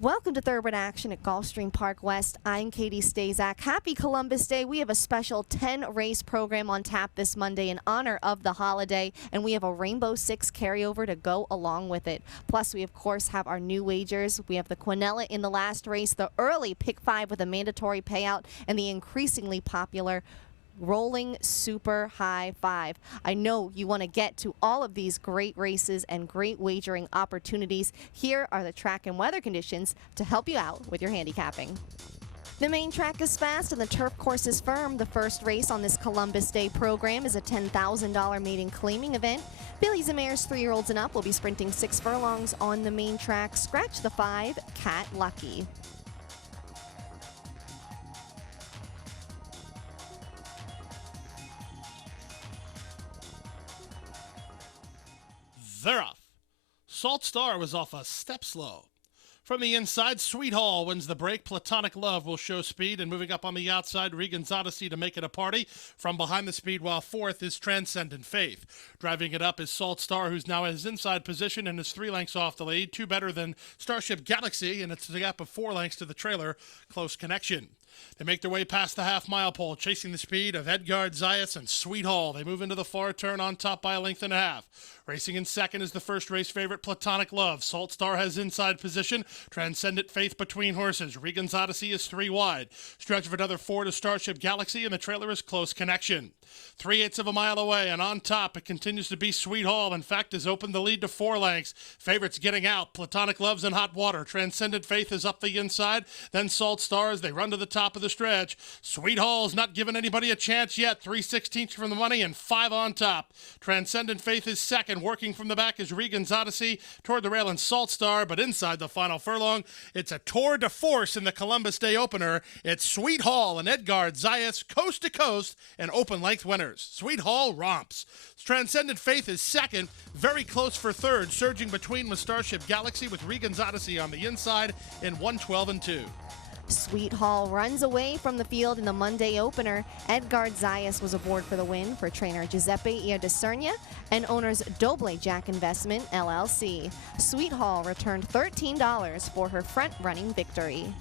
Welcome to Thoroughbred Action at Gulfstream Park West. I'm Katie Stazak. Happy Columbus Day. We have a special 10-race program on tap this Monday in honor of the holiday, and we have a Rainbow Six carryover to go along with it. Plus, we, of course, have our new wagers. We have the Quinella in the last race, the early Pick 5 with a mandatory payout, and the increasingly popular Rolling Super High Five. I know you want to get to all of these great races and great wagering opportunities. Here are the track and weather conditions to help you out with your handicapping. The main track is fast and the turf course is firm. The first race on this Columbus Day program is a $10,000 maiden claiming event. Fillies and mares 3-year-olds and up will be sprinting 6 furlongs on the main track. Scratch the 5, Cat Lucky. They're off. Salt Star was off a step slow. From the inside, Sweet Hall wins the break. Platonic Love will show speed, and moving up on the outside, Regan's Odyssey to make it a party. From behind the speed, while fourth is Transcendent Faith. Driving it up is Salt Star, who's now in his inside position and is 3 lengths off the lead. 2 better than Starship Galaxy, and it's a gap of 4 lengths to the trailer. Close connection. They make their way past the half-mile pole, chasing the speed of Edgard Zayas and Sweet Hall. They move into the far turn on top by a length and a half. Racing in second is the first race favorite, Platonic Love. Salt Star has inside position. Transcendent Faith between horses. Regan's Odyssey is 3 wide. Stretch of another 4 to Starship Galaxy, and the trailer is Close Connection. 3/8 of a mile away, and on top it continues to be Sweet Hall. In fact, has opened the lead to 4 lengths. Favorites getting out. Platonic Love's in hot water. Transcendent Faith is up the inside. Then Salt Star as they run to the top of the stretch. Sweet Hall's not giving anybody a chance yet. 3/16 from the money and 5 on top. Transcendent Faith is second. Working from the back is Regan's Odyssey toward the rail and Salt Star, but inside the final furlong, it's a tour de force in the Columbus Day opener. It's Sweet Hall and Edgard Zayas coast to coast and open length winners. Sweet Hall romps. Transcendent Faith is second, very close for third, surging between with Starship Galaxy with Regan's Odyssey on the inside in 1:12 and 2. Sweet Hall runs away from the field in the Monday opener. Edgard Zayas was aboard for the win for trainer Giuseppe Iodisernia and owners Doble Jack Investment, LLC. Sweet Hall returned $13 for her front-running victory.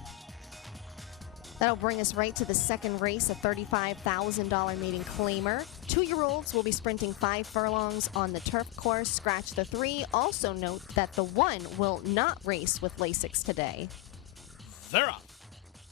That'll bring us right to the second race, a $35,000 maiden claimer. 2-year-olds will be sprinting 5 furlongs on the turf course. Scratch the 3. Also note that the 1 will not race with Lasix today. They're up.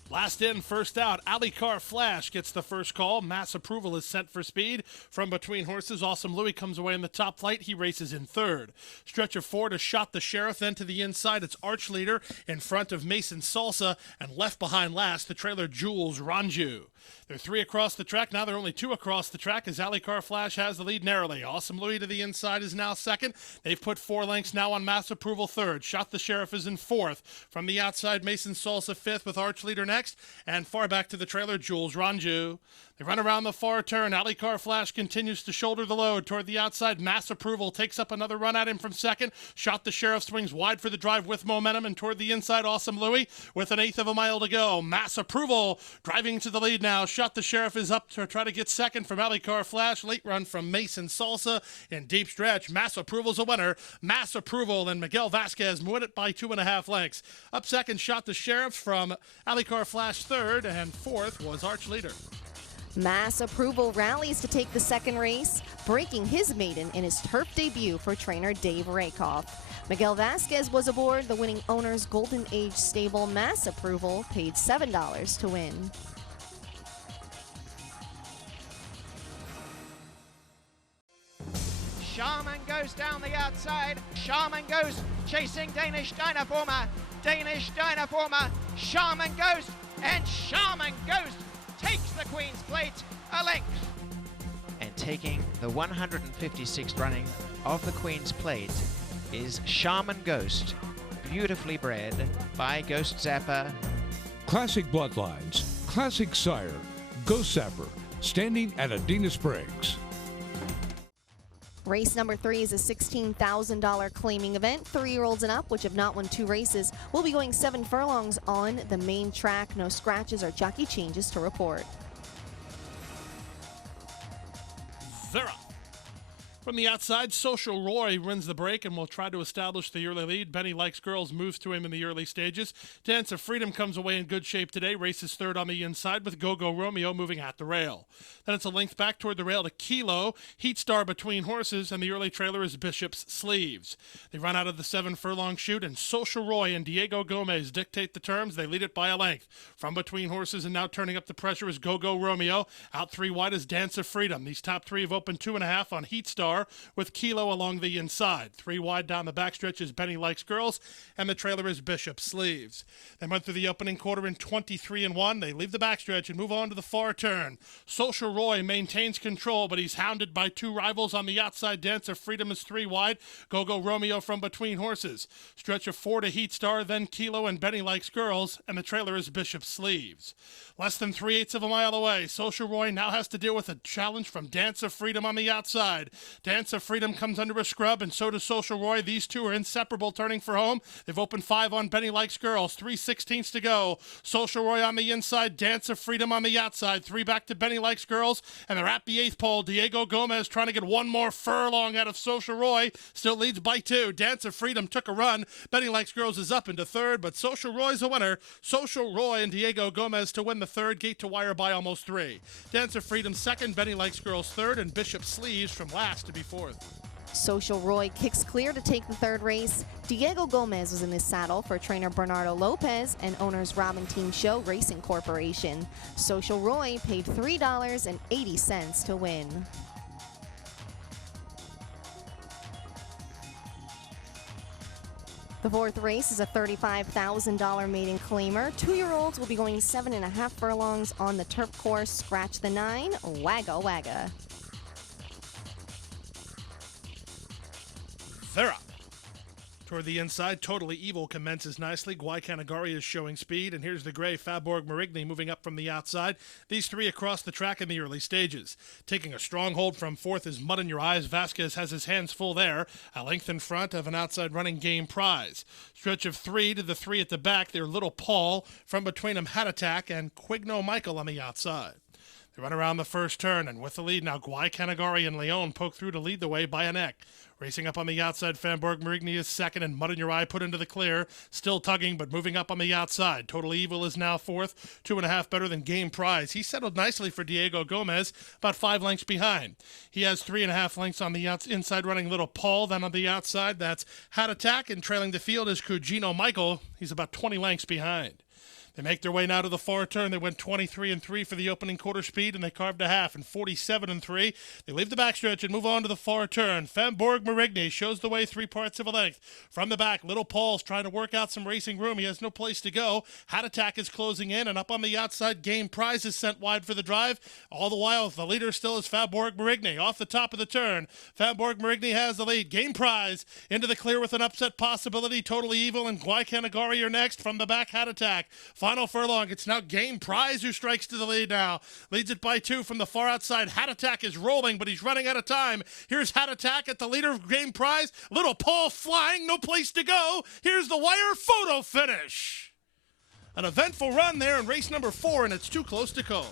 Last in, first out. Alicar Flash gets the first call. Mass approval is sent for speed. From between horses, Awesome Louie comes away in the top flight. He races in third. Stretch of 4 to Shot the Sheriff. Then to the inside, it's Arch Leader in front of Mason Salsa. And left behind last, the trailer Jules Ranju. They're 3 across the track. Now they're only 2 across the track as Alicar Flash has the lead narrowly. Awesome Louie to the inside is now second. They've put 4 lengths now on Mass Approval third. Shot the Sheriff is in fourth. From the outside, Mason Salsa fifth with Arch Leader next. And far back to the trailer, Jules Ranju. They run around the far turn. Alicar Flash continues to shoulder the load. Toward the outside, Mass Approval takes up another run at him from second. Shot the Sheriff swings wide for the drive with momentum. And toward the inside, Awesome Louie with an 1/8 of a mile to go. Mass Approval driving to the lead now. Shot the Sheriff is up to try to get second from Alicar Flash. Late run from Mason Salsa in deep stretch. Mass Approval's a winner. Mass Approval and Miguel Vasquez win it by 2.5 lengths. Up second, Shot the Sheriff from Alicar Flash third. And fourth was Arch Leader. Mass Approval rallies to take the second race, breaking his maiden in his turf debut for trainer Dave Rakoff. Miguel Vasquez was aboard the winning owner's Golden Age stable. Mass Approval paid $7 to win. Shaman goes down the outside. Shaman goes chasing Danish Dynaformer. Danish Dynaformer. Shaman Ghost, and Shaman Ghost takes the Queen's Plate a length. And taking the 156th running of the Queen's Plate is Shaman Ghost, beautifully bred by Ghost Zapper. Classic bloodlines, classic sire, Ghost Zapper, standing at Adena Springs. Race number 3 is a $16,000 claiming event. 3-year-olds and up, which have not won 2 races, will be going 7 furlongs on the main track. No scratches or jockey changes to report. They're up. From the outside, Social Roy wins the break and will try to establish the early lead. Benny Likes Girls moves to him in the early stages. Dance of Freedom comes away in good shape today. Races third on the inside with Go-Go Romeo moving at the rail. Then it's a length back toward the rail to Kilo. Heat Star between horses, and the early trailer is Bishop's Sleeves. They run out of the 7-furlong chute, and Social Roy and Diego Gomez dictate the terms. They lead it by a length. From between horses and now turning up the pressure is Go-Go Romeo. Out 3 wide is Dance of Freedom. These top 3 have opened 2.5 on Heat Star, with Kilo along the inside. 3 wide down the backstretch is Benny Likes Girls, and the trailer is Bishop's Sleeves. They went through the opening quarter in 23-1. They leave the backstretch and move on to the far turn. Social Roy maintains control, but he's hounded by 2 rivals on the outside. Dance of Freedom is 3 wide. Go-Go Romeo from between horses. Stretch of 4 to Heat Star, then Kilo and Benny Likes Girls, and the trailer is Bishop's Sleeves. Less than 3/8 of a mile away, Social Roy now has to deal with a challenge from Dance of Freedom on the outside. Dance of Freedom comes under a scrub, and so does Social Roy. These two are inseparable, turning for home. They've opened 5 on Benny Likes Girls, 3/16 to go. Social Roy on the inside, Dance of Freedom on the outside. 3 back to Benny Likes Girls, and they're at the 8th pole. Diego Gomez trying to get 1 more furlong out of Social Roy. Still leads by 2. Dance of Freedom took a run. Benny Likes Girls is up into 3rd, but Social Roy's a winner. Social Roy and Diego Gomez to win the 3rd, gate to wire by almost 3. Dance of Freedom 2nd, Benny Likes Girls 3rd, and Bishop's Sleeves from last to be 4th. Social Roy kicks clear to take the 3rd race. Diego Gomez was in the saddle for trainer Bernardo Lopez and owners Robin Team Show Racing Corporation. Social Roy paid $3.80 to win. The 4th race is a $35,000 maiden claimer. 2-year-olds will be going 7.5 furlongs on the turf course. Scratch the 9, Wagga Wagga. They're up. Toward the inside, Totally Evil commences nicely. Guaycanagari is showing speed, and here's the gray Fabborg Marigny moving up from the outside. These 3 across the track in the early stages. Taking a strong hold from 4th is Mud in Your Eyes. Vasquez has his hands full there. A length in front of an outside running Game Prize. Stretch of 3 to the 3 at the back. They're Little Paul. From between them, Hat Attack and Quigno Michael on the outside. They run around the first turn, and with the lead now, Guaycanagari and Leon poke through to lead the way by a neck. Racing up on the outside, Fabborg Marigny is 2nd, and Mud in Your Eye put into the clear. Still tugging, but moving up on the outside. Total Evil is now 4th, 2.5 better than Game Prize. He settled nicely for Diego Gomez, about 5 lengths behind. He has 3.5 lengths on the inside running Little Paul. Then on the outside, that's Hat Attack, and trailing the field is Cugino Michael. He's about 20 lengths behind. They make their way now to the far turn. They went 23-3 for the opening quarter speed, and they carved a half, and 47-3. They leave the backstretch and move on to the far turn. Fabborg Marigny shows the way 3 parts of a length. From the back, Little Paul's trying to work out some racing room. He has no place to go. Hat Attack is closing in, and up on the outside, Game Prize is sent wide for the drive. All the while, the leader still is Fabborg Marigny. Off the top of the turn, Fabborg Marigny has the lead. Game Prize into the clear with an upset possibility. Totally Evil and Guaycanagari are next. From the back, Hat Attack. Final furlong, it's now Game Prize who strikes to the lead now. Leads it by 2 from the far outside. Hat Attack is rolling, but he's running out of time. Here's Hat Attack at the leader of Game Prize. Little Paul flying, no place to go. Here's the wire photo finish. An eventful run there in race number 4, and it's too close to call.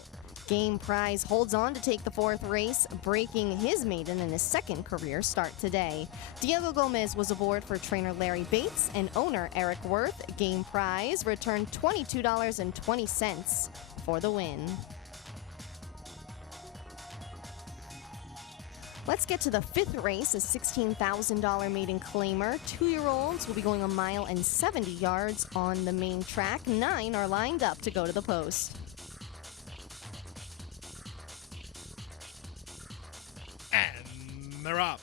Game Prize holds on to take the 4th race, breaking his maiden in his 2nd career start today. Diego Gomez was aboard for trainer Larry Bates and owner Eric Worth. Game Prize returned $22.20 for the win. Let's get to the 5th race, a $16,000 maiden claimer. 2-year-olds will be going 1 mile and 70 yards on the main track. 9 are lined up to go to the post. They're up.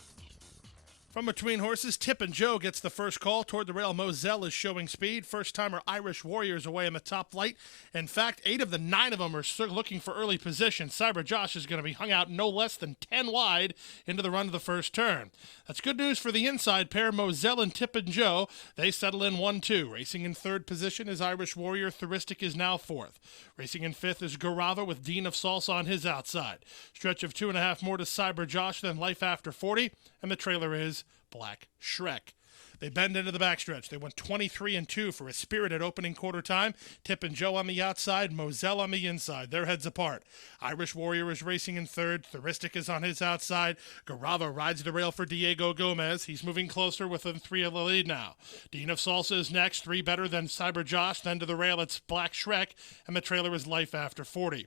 From between horses, Tip and Joe gets the first call. Toward the rail, Moselle is showing speed. First-timer Irish Warriors away in the top flight. In fact, 8 of the 9 of them are still looking for early position. Cyber Josh is going to be hung out no less than 10 wide into the run of the first turn. That's good news for the inside pair, Moselle and Tip and Joe. They settle in 1-2. Racing in 3rd position is Irish Warrior. Thuristic is now 4th. Racing in 5th is Garava with Dean of Salsa on his outside. Stretch of 2.5 more to Cyber Josh, then Life After 40, and the trailer is Black Shrek. They bend into the backstretch. They went 23-2 for a spirited opening quarter time. Tip and Joe on the outside, Moselle on the inside. Their heads apart. Irish Warrior is racing in third. Thuristic is on his outside. Garava rides the rail for Diego Gomez. He's moving closer within 3 of the lead now. Dean of Salsa is next, 3 better than Cyber Josh. Then to the rail, it's Black Shrek, and the trailer is Life After 40.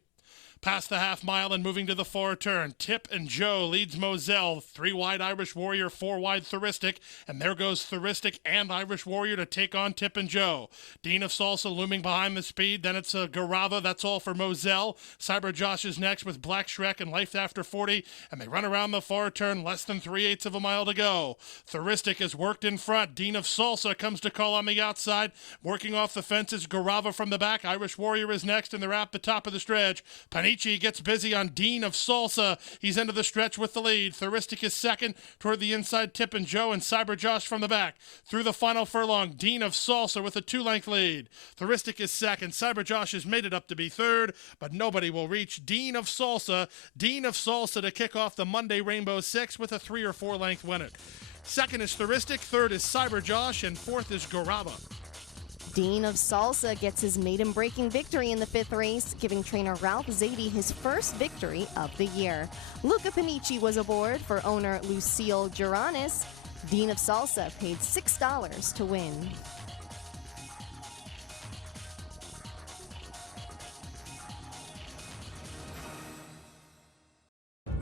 Past the half mile and moving to the far turn. Tip and Joe leads Moselle. 3 wide Irish Warrior, 4 wide Thuristic. And there goes Thuristic and Irish Warrior to take on Tip and Joe. Dean of Salsa looming behind the speed. Then it's Garava. That's all for Moselle. Cyber Josh is next with Black Shrek and Life After 40. And they run around the far turn. Less than 3/8 of a mile to go. Thuristic is worked in front. Dean of Salsa comes to call on the outside. Working off the fences. Garava from the back. Irish Warrior is next. And they're at the top of the stretch. Panichi gets busy on Dean of Salsa. He's into the stretch with the lead. Thuristic is second. Toward the inside, Tip and Joe, and Cyber Josh from the back. Through the final furlong, Dean of Salsa with a 2-length lead. Thuristic is second. Cyber Josh has made it up to be third, but nobody will reach Dean of Salsa. Dean of Salsa to kick off the Monday Rainbow 6 with a 3 or 4 length winner. Second is Thuristic. Third is Cyber Josh, and fourth is Garava. Dean of Salsa gets his maiden-breaking victory in the 5th race, giving trainer Ralph Zadie his first victory of the year. Luca Panici was aboard for owner Lucille Juranis. Dean of Salsa paid $6 to win.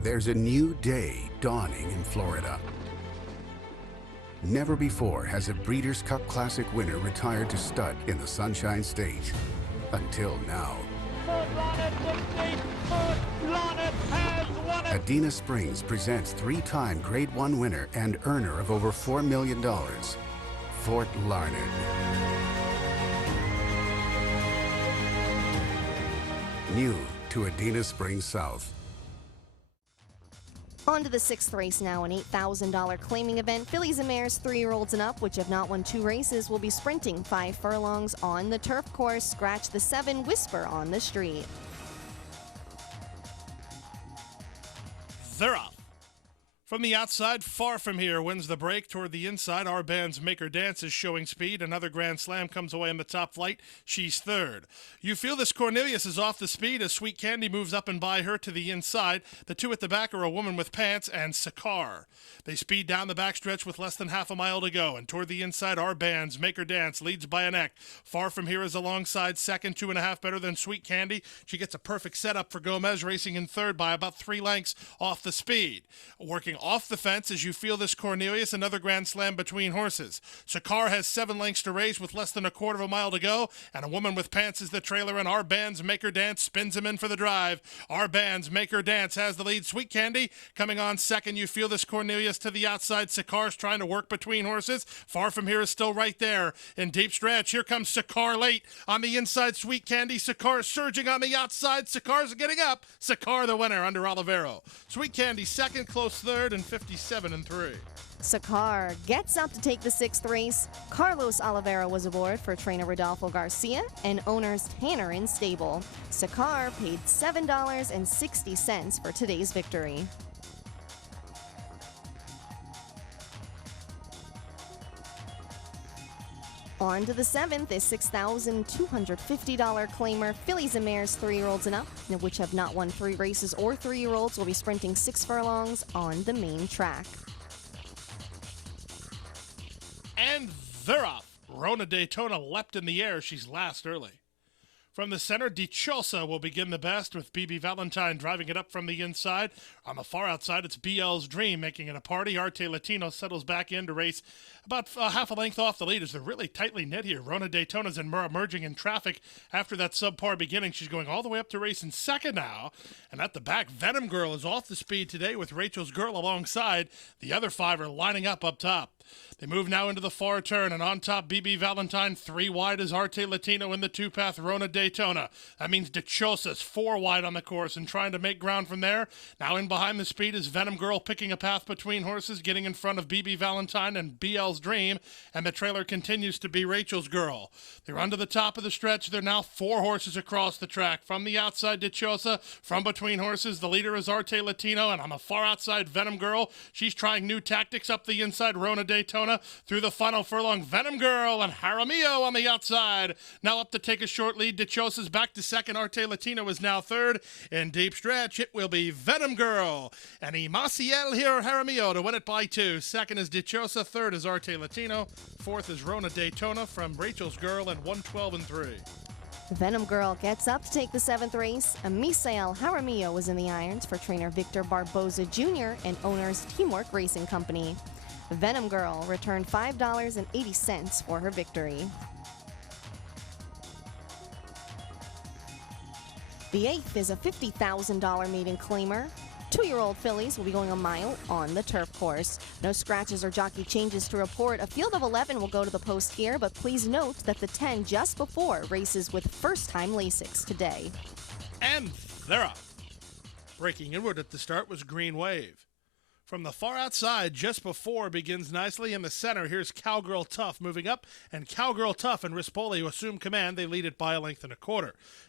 There's a new day dawning in Florida. Never before has a Breeders' Cup Classic winner retired to stud in the Sunshine State. Until now. Adena Springs presents 3-time Grade 1 winner and earner of over $4 million, Fort Larned. New to Adena Springs South. On to the 6th race now, an $8,000 claiming event. Fillies and Mares 3-year-olds and up, which have not won 2 races, will be sprinting 5 furlongs on the turf course. Scratch the 7, Whisper on the Street. They're off. From the outside, Far From Here wins the break. Toward the inside, our band's Make Her Dance is showing speed. Another Grand Slam comes away in the top flight. She's third. You Feel This Cornelius is off the speed as Sweet Candy moves up and by her to the inside. The 2 at the back are A Woman with Pants and Sakar. They speed down the backstretch with less than half a mile to go. And toward the inside, our band's Make Her Dance leads by a neck. Far From Here is alongside second, 2.5 better than Sweet Candy. She gets a perfect setup for Gomez, racing in third by about 3 lengths off the speed. Working off the fence as You Feel This Cornelius, another Grand Slam between horses. Sakar has 7 lengths to race with less than a quarter of a mile to go, and A Woman with Pants is the trailer, and our band's Make Her Dance spins him in for the drive. Our band's Make Her Dance has the lead. Sweet Candy coming on second. You Feel This Cornelius to the outside. Sakar's trying to work between horses. Far From Here is still right there in deep stretch. Here comes Sakar late on the inside. Sweet Candy. Sakar surging on the outside. Sakar's getting up. Sakar the winner under Olivero. Sweet Candy second, close third, and 57-3. Sakar gets up to take the 6th race. Carlos Oliveira was aboard for trainer Rodolfo Garcia and owners Tanner in stable. Sakar paid $7.60 for today's victory. On to the 7th is $6,250 claimer. Fillies and Mares 3-year-olds and up, which have not won 3 races or 3-year-olds, will be sprinting 6 furlongs on the main track. And they're off. Rona Daytona leapt in the air. She's last early. From the center, Dichosa will begin the best with BB Valentine driving it up from the inside. On the far outside, it's BL's Dream making it a party. Arte Latino settles back in to race about half a length off the lead as they're really tightly knit here. Rona Daytona's emerging in traffic after that subpar beginning. She's going all the way up to race in second now. And at the back, Venom Girl is off the speed today with Rachel's Girl alongside. The other 5 are lining up top. They move now into the far turn, and on top, BB Valentine. 3 wide is Arte Latino in the 2-path Rona Daytona. That means Dichosa's 4 wide on the course and trying to make ground from there. Now in behind the speed is Venom Girl picking a path between horses, getting in front of BB Valentine and BL's Dream, and the trailer continues to be Rachel's Girl. They're under the top of the stretch. They're now 4 horses across the track. From the outside, Dichosa. From between horses, the leader is Arte Latino, and on the far outside, Venom Girl. She's trying new tactics up the inside, Rona Daytona. Daytona. Through the final furlong, Venom Girl and Jaramillo on the outside. Now up to take a short lead. Dichosa's back to second. Arte Latino is now third. In deep stretch, it will be Venom Girl and Imaciel here Jaramillo to win it by 2. Second is Dichosa. Third is Arte Latino. Fourth is Rona Daytona from Rachel's Girl and 112-3. Venom Girl gets up to take the 7th race. Misael Jaramillo was in the irons for trainer Victor Barboza Jr. and owners Teamwork Racing Company. Venom Girl returned $5.80 for her victory. The 8th is a $50,000 maiden claimer. 2-year-old fillies will be going a mile on the turf course. No scratches or jockey changes to report. A field of 11 will go to the post gear, but please note that the 10 just before races with first-time Lasix today. And they're up. Breaking inward at the start was Green Wave. From the far outside, just before, begins nicely in the center. Here's Cowgirl Tough moving up, and Cowgirl Tough and Rispoli who assume command. They lead it by 1.25 lengths.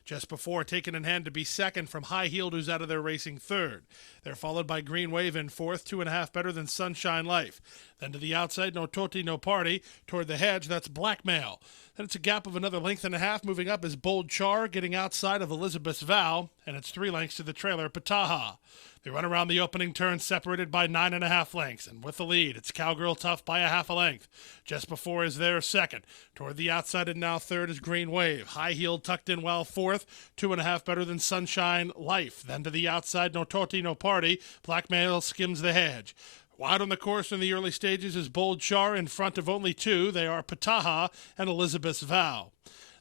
Just before, taken in hand to be second from High Heeled, who's out of there racing third. They're followed by Green Wave in fourth, 2.5 better than Sunshine Life. Then to the outside, No Toti, No Party. Toward the hedge, that's Blackmail. Then it's a gap of another 1.5 lengths. Moving up is Bold Char, getting outside of Elizabeth's Vow, and it's 3 lengths to the trailer, Pataha. They run around the opening turn, separated by 9.5 lengths, and with the lead, it's Cowgirl Tough by 0.5 length. Just before is there second. Toward the outside and now third is Green Wave. High Heeled tucked in well fourth, 2.5 better than Sunshine Life. Then to the outside, No Toti, No Party. Blackmail skims the hedge. Wide on the course in the early stages is Bold Char in front of only 2. They are Pataha and Elizabeth's Vow.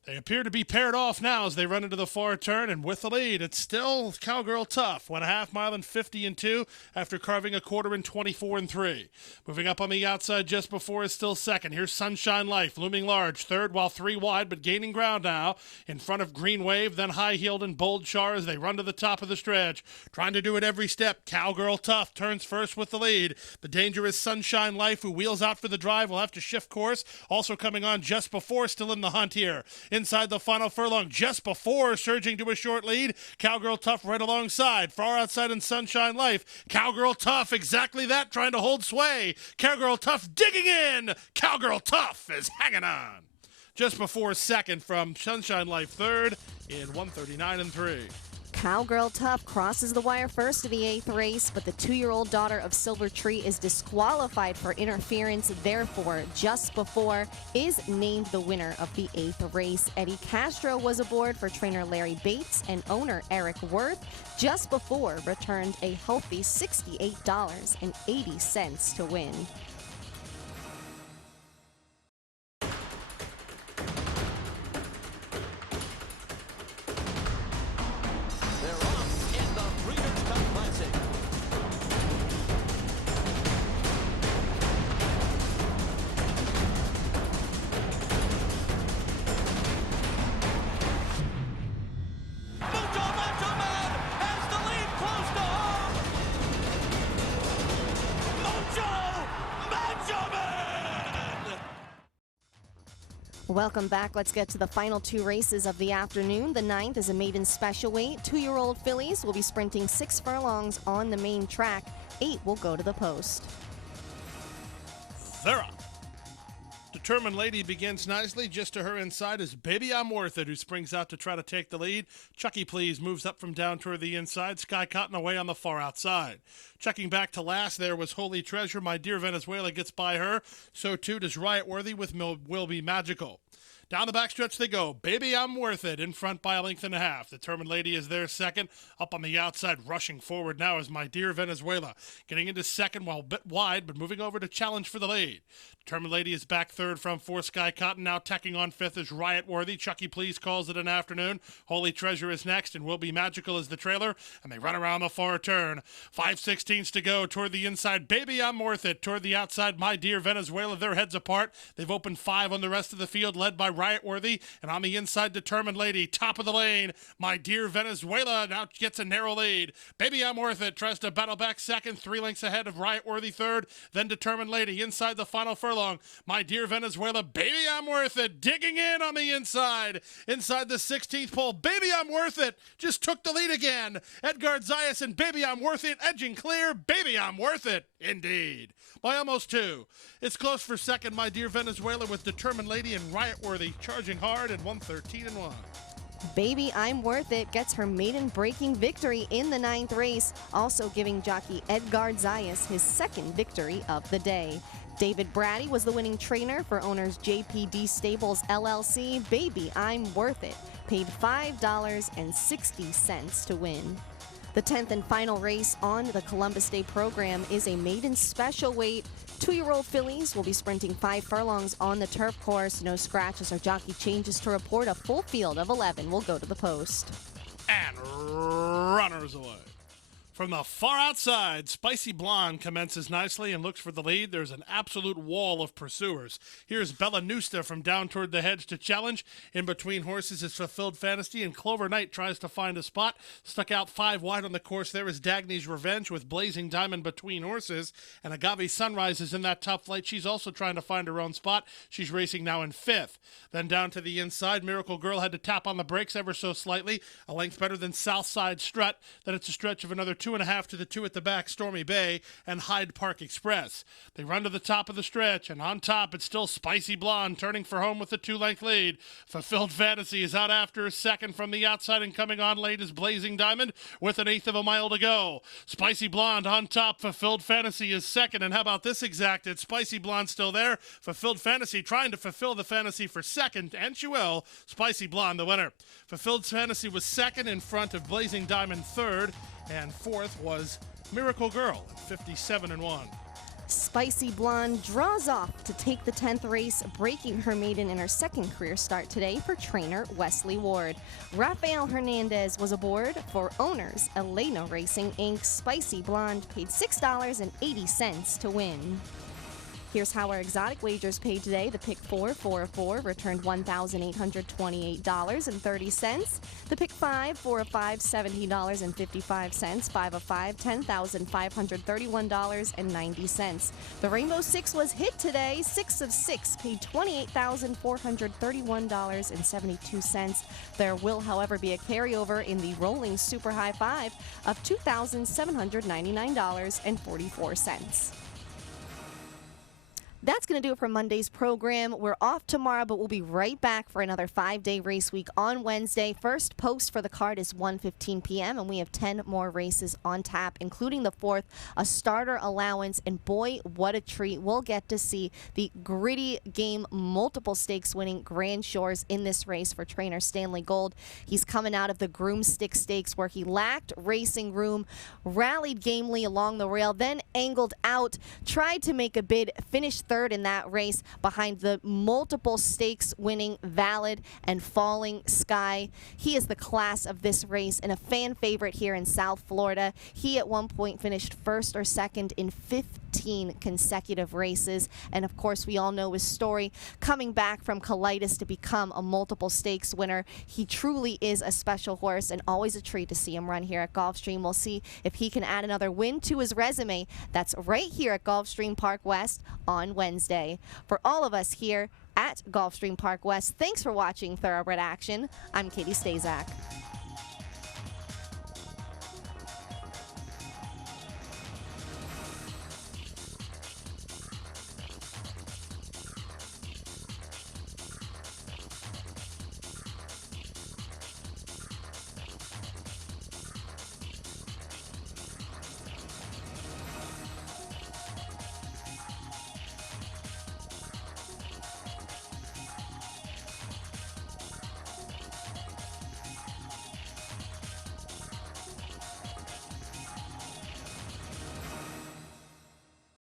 They appear to be paired off now as they run into the far turn, and with the lead, it's still Cowgirl Tough. 1.5 mile in 50-2 after carving a quarter in 24-3. Moving up on the outside just before is still second. Here's Sunshine Life, looming large. Third while 3 wide, but gaining ground now. In front of Green Wave, then High Heeled and Bold Char as they run to the top of the stretch. Trying to do it every step. Cowgirl Tough turns first with the lead. The danger is Sunshine Life, who wheels out for the drive, will have to shift course. Also coming on just before, still in the hunt here. Inside the final furlong, just before, surging to a short lead. Cowgirl Tough right alongside. Far outside in Sunshine Life. Cowgirl Tough, exactly that, trying to hold sway. Cowgirl Tough digging in. Cowgirl Tough is hanging on. Just before second from Sunshine Life third in 1:39-3. Cowgirl Tough crosses the wire first of the 8th race, but the 2-year-old daughter of Silver Tree is disqualified for interference. Therefore, just before is named the winner of the 8th race. Eddie Castro was aboard for trainer Larry Bates and owner Eric Worth. Just before returned a healthy $68.80 to win. Welcome back. Let's get to the final 2 races of the afternoon. The 9th is a maiden special weight. 2-year-old fillies will be sprinting 6 furlongs on the main track. 8 will go to the post. They're up. Determined Lady begins nicely. Just to her inside is Baby I'm Worth It, who springs out to try to take the lead. Chucky Please moves up from down toward the inside. Sky Cotton away on the far outside. Checking back to last there was Holy Treasure. My Dear Venezuela gets by her. So too does Riot Worthy with Will Be Magical. Down the backstretch they go. Baby I'm Worth It in front by 1.5 lengths. Determined Lady is there second. Up on the outside, rushing forward now is My Dear Venezuela. Getting into second while a bit wide, but moving over to challenge for the lead. Determined Lady is back third from 4. Sky Cotton. Now tacking on 5th is Riot Worthy. Chucky Please calls it an afternoon. Holy Treasure is next, and Will Be Magical is the trailer. And they run around the far turn. 5/16 to go toward the inside. Baby I'm Worth It. Toward the outside, My Dear Venezuela. Their heads apart. They've opened 5 on the rest of the field, led by Riot Worthy. And on the inside, Determined Lady, top of the lane. My Dear Venezuela now gets a narrow lead. Baby I'm Worth It tries to battle back second, 3 lengths ahead of Riot Worthy third, then Determined Lady inside the final furlong. My Dear Venezuela, Baby I'm Worth It, digging in on the inside the 16th pole. Baby I'm Worth It just took the lead again. Edgard Zayas and Baby I'm Worth It edging clear. Baby I'm Worth It, indeed, by almost 2. It's close for second, My Dear Venezuela, with Determined Lady and Riot Worthy charging hard at 113-1. Baby I'm Worth It gets her maiden breaking victory in the 9th race, also giving jockey Edgard Zayas his second victory of the day. David Brady was the winning trainer for owners JPD Stables LLC. Baby I'm Worth It paid $5.60 to win. The 10th and final race on the Columbus Day program is a maiden special weight. 2-year-old fillies will be sprinting 5 furlongs on the turf course. No scratches or jockey changes to report. A full field of 11 will go to the post. And runners away. From the far outside, Spicy Blonde commences nicely and looks for the lead. There's an absolute wall of pursuers. Here's Bella Nusta from down toward the hedge to challenge. In between horses is Fulfilled Fantasy, and Clover Knight tries to find a spot. Stuck out 5 wide on the course there is Dagny's Revenge with Blazing Diamond between horses. And Agave Sunrise is in that top flight. She's also trying to find her own spot. She's racing now in 5th. Then down to the inside, Miracle Girl had to tap on the brakes ever so slightly. A length better than Southside Strut. Then it's a stretch of another 2.5 to the 2 at the back, Stormy Bay and Hyde Park Express. They run to the top of the stretch, and on top it's still Spicy Blonde turning for home with a 2-length lead. Fulfilled Fantasy is out after second. From the outside and coming on late is Blazing Diamond with 1/8 of a mile to go. Spicy Blonde on top, Fulfilled Fantasy is second, and how about this exacted? Spicy Blonde still there, Fulfilled Fantasy trying to fulfill the fantasy for second, and she will. Spicy Blonde the winner. Fulfilled Fantasy was second in front of Blazing Diamond third, and 4th was Miracle Girl at 57-1. Spicy Blonde draws off to take the 10th race, breaking her maiden in her second career start today for trainer Wesley Ward. Rafael Hernandez was aboard for owners Elena Racing Inc. Spicy Blonde paid $6.80 to win. Here's how our exotic wagers paid today. The pick 4 returned $1,828.30. The pick 5 $17.55. 5 of 5 $10,531.90. The Rainbow 6 was hit today. 6 of 6 paid $28,431.72. There will, however, be a carryover in the Rolling Super High 5 of $2,799.44. That's going to do it for Monday's program. We're off tomorrow, but we'll be right back for another 5-day race week on Wednesday. First post for the card is 1:15 p.m., and we have 10 more races on tap, including the 4th, a starter allowance. And boy, what a treat. We'll get to see the gritty game, multiple stakes winning Grand Shores in this race for trainer Stanley Gold. He's coming out of the Groomstick Stakes, where he lacked racing room, rallied gamely along the rail, then angled out, tried to make a bid, finished third in that race behind the multiple stakes winning Valid and Falling Sky. He is the class of this race and a fan favorite here in South Florida. He at one point finished first or second in 15 consecutive races. And of course, we all know his story, coming back from colitis to become a multiple stakes winner. He truly is a special horse, and always a treat to see him run here at Gulfstream. We'll see if he can add another win to his resume. That's right here at Gulfstream Park West on Wednesday. For all of us here at Gulfstream Park West, thanks for watching Thoroughbred Action. I'm Katie Stazak.